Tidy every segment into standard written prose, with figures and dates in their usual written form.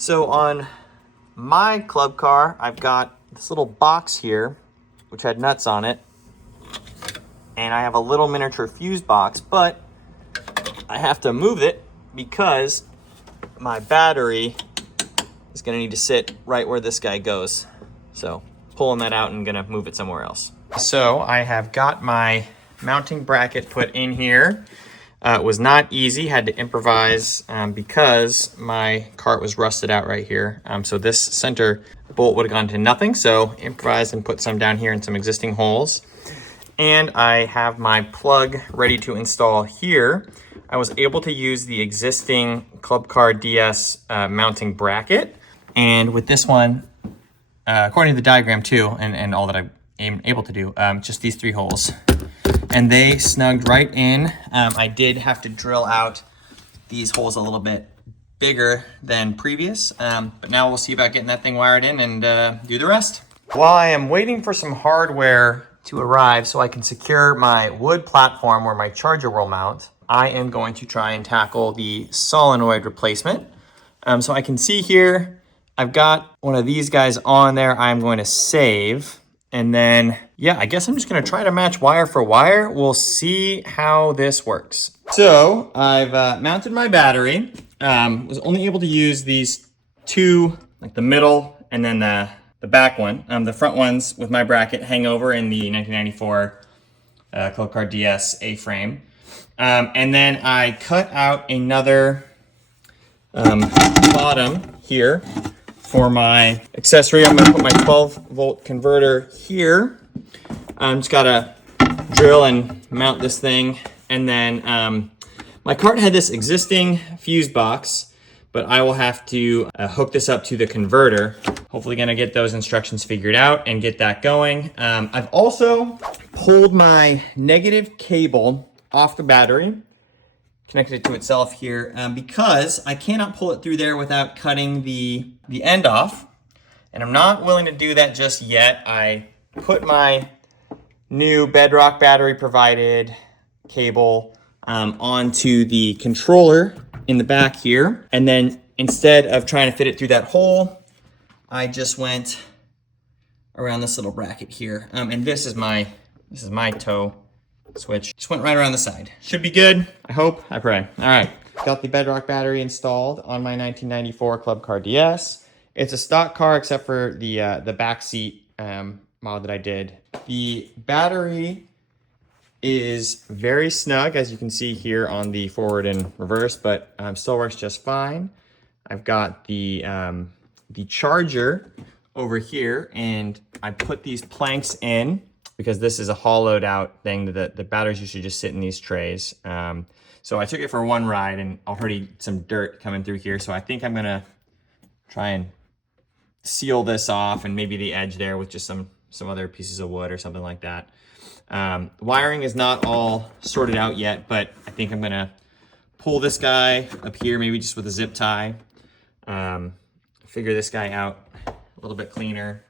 So on my club car, I've got this little box here, which had nuts on it. And I have a little miniature fuse box, but I have to move it because my battery is gonna need to sit right where this guy goes. So pulling that out and gonna move it somewhere else. So I have got my mounting bracket put in here. It was not easy, had to improvise because my cart was rusted out right here. So this center bolt would have gone to nothing. So improvised and put some down here in some existing holes. And I have my plug ready to install here. I was able to use the existing Club Car DS mounting bracket. And with this one, according to the diagram too, and all that I'm able to do, just these 3 holes. And they snugged right in. I did have to drill out these holes a little bit bigger than previous, but now we'll see about getting that thing wired in and do the rest. While I am waiting for some hardware to arrive so I can secure my wood platform where my charger will mount, I am going to try and tackle the solenoid replacement. So I can see here, I've got one of these guys on there. I'm going to save. And then, yeah, I guess I'm just gonna try to match wire for wire. We'll see how this works. So I've mounted my battery. Was only able to use these 2, like the middle and then the back one. The front ones with my bracket hang over in the 1994 Club Car DS A-frame. And then I cut out another bottom here for my accessory. I'm gonna put my 12-volt converter here. I'm just gotta drill and mount this thing. And then my cart had this existing fuse box, but I will have to hook this up to the converter. Hopefully gonna get those instructions figured out and get that going. I've also pulled my negative cable off the battery, connected it to itself here, because I cannot pull it through there without cutting the end off. And I'm not willing to do that just yet. I put my new Bedrock Battery provided cable onto the controller in the back here. And then instead of trying to fit it through that hole, I just went around this little bracket here. And this is my toe switch. Just went right around the side. Should be good. I hope, I pray. All right, got the Bedrock battery installed on my 1994 Club Car DS. It's a stock car except for the back seat mod that I did. The battery is very snug, as you can see here on the forward and reverse, but still works just fine. I've got the charger over here, and I put these planks in because this is a hollowed out thing that the batteries usually just sit in these trays. So I took it for one ride and already some dirt coming through here. So I think I'm gonna try and seal this off and maybe the edge there with just some other pieces of wood or something like that. The wiring is not all sorted out yet, but I think I'm gonna pull this guy up here, maybe just with a zip tie. Figure this guy out a little bit cleaner.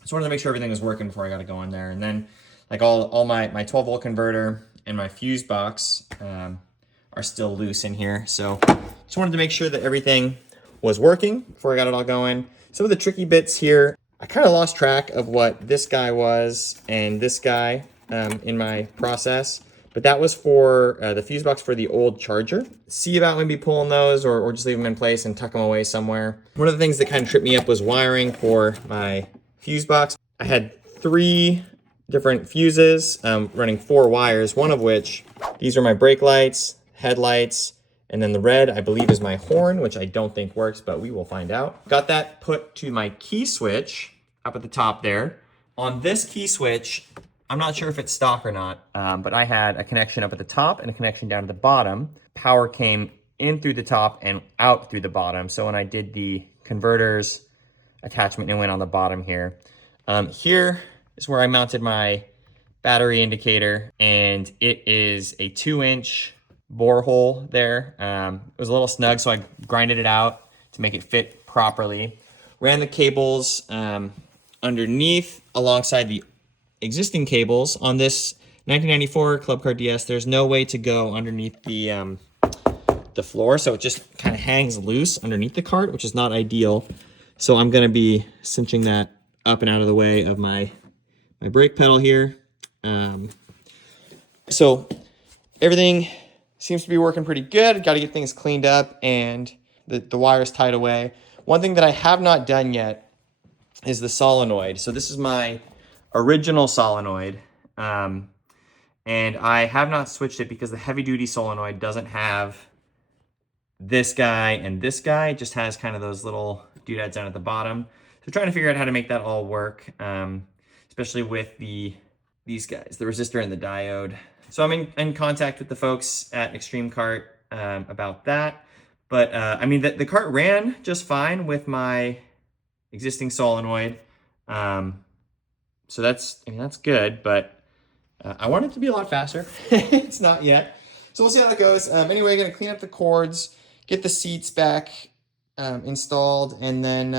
Just wanted to make sure everything was working before I got to go in there. And then like all my 12-volt converter and my fuse box are still loose in here. So just wanted to make sure that everything was working before I got it all going. Some of the tricky bits here, I kind of lost track of what this guy was and this guy in my process, but that was for the fuse box for the old charger. See about maybe pulling those or just leave them in place and tuck them away somewhere. One of the things that kind of tripped me up was wiring for my fuse box. I had 3 different fuses running 4 wires, one of which, these are my brake lights, headlights, and then the red, I believe, is my horn, which I don't think works, but we will find out. Got that put to my key switch up at the top there. On this key switch, I'm not sure if it's stock or not, but I had a connection up at the top and a connection down at the bottom. Power came in through the top and out through the bottom. So when I did the converters attachment, it went on the bottom here. Here is where I mounted my battery indicator, and it is a 2-inch bore hole there. It was a little snug, so I grinded it out to make it fit properly. Ran the cables underneath alongside the existing cables. On this 1994 Club Car DS, there's no way to go underneath the the floor, so it just kind of hangs loose underneath the cart, which is not ideal. So I'm gonna be cinching that up and out of the way of my brake pedal here. So everything seems to be working pretty good. Got to get things cleaned up and the wires tied away. One thing that I have not done yet is the solenoid. So this is my original solenoid. And I have not switched it because the heavy duty solenoid doesn't have this guy and this guy. It just has kind of those little doodads down at the bottom. So trying to figure out how to make that all work, especially with these guys, the resistor and the diode. So I'm in contact with the folks at Extreme Cart about that. But I mean, the cart ran just fine with my existing solenoid. So that's good, but I want it to be a lot faster. It's not yet. So we'll see how that goes. Anyway, gonna clean up the cords, get the seats back installed, and then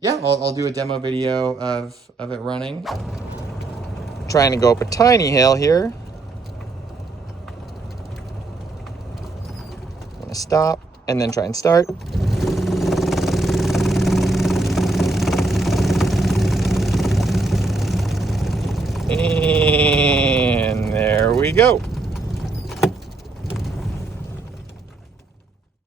yeah, I'll do a demo video of it running. Trying to go up a tiny hill here. I'm gonna stop and then try and start. And there we go.